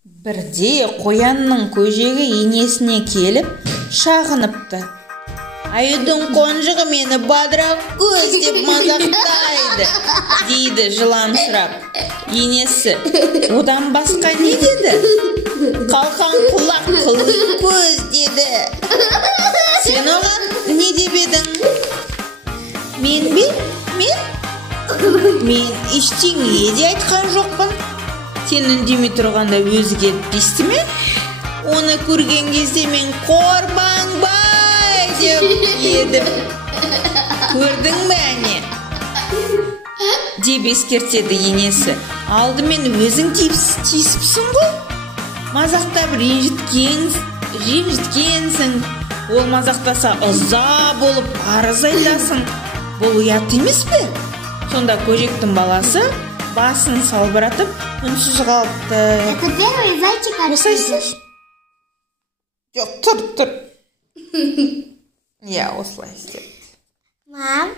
Бірде қоянның көжегі енесіне келіп шағыныпты. Аюдың қонжығы мені бадырақ көз деп мазақтайды, дейді жыламсырап. Енесі, одан басқа не деді? Қалқан құлақ қылық көз деді. Сен оған не деп едің? Мен бе? Мен ештеңе де айтқан жоқпын. Сен үндемей тұрғанда өзі келіп тиісті ме? Оны көрген кезде мен Қорбаңбай деп едім. Көрдің бе әне? Деп ескертеді енесі. Алдымен өзің тиісіпсің ғой? Мазақтап ренжіткенсің. Ол мазақтаса ыза болып арыз айтасың. Бұл ұят емес пе? Сонда көжектің баласы басын салбыратып үнсіз қалыпты. Это первый зайчик отсюда. Жоқ, тұр. Я осылай істепті. Мам.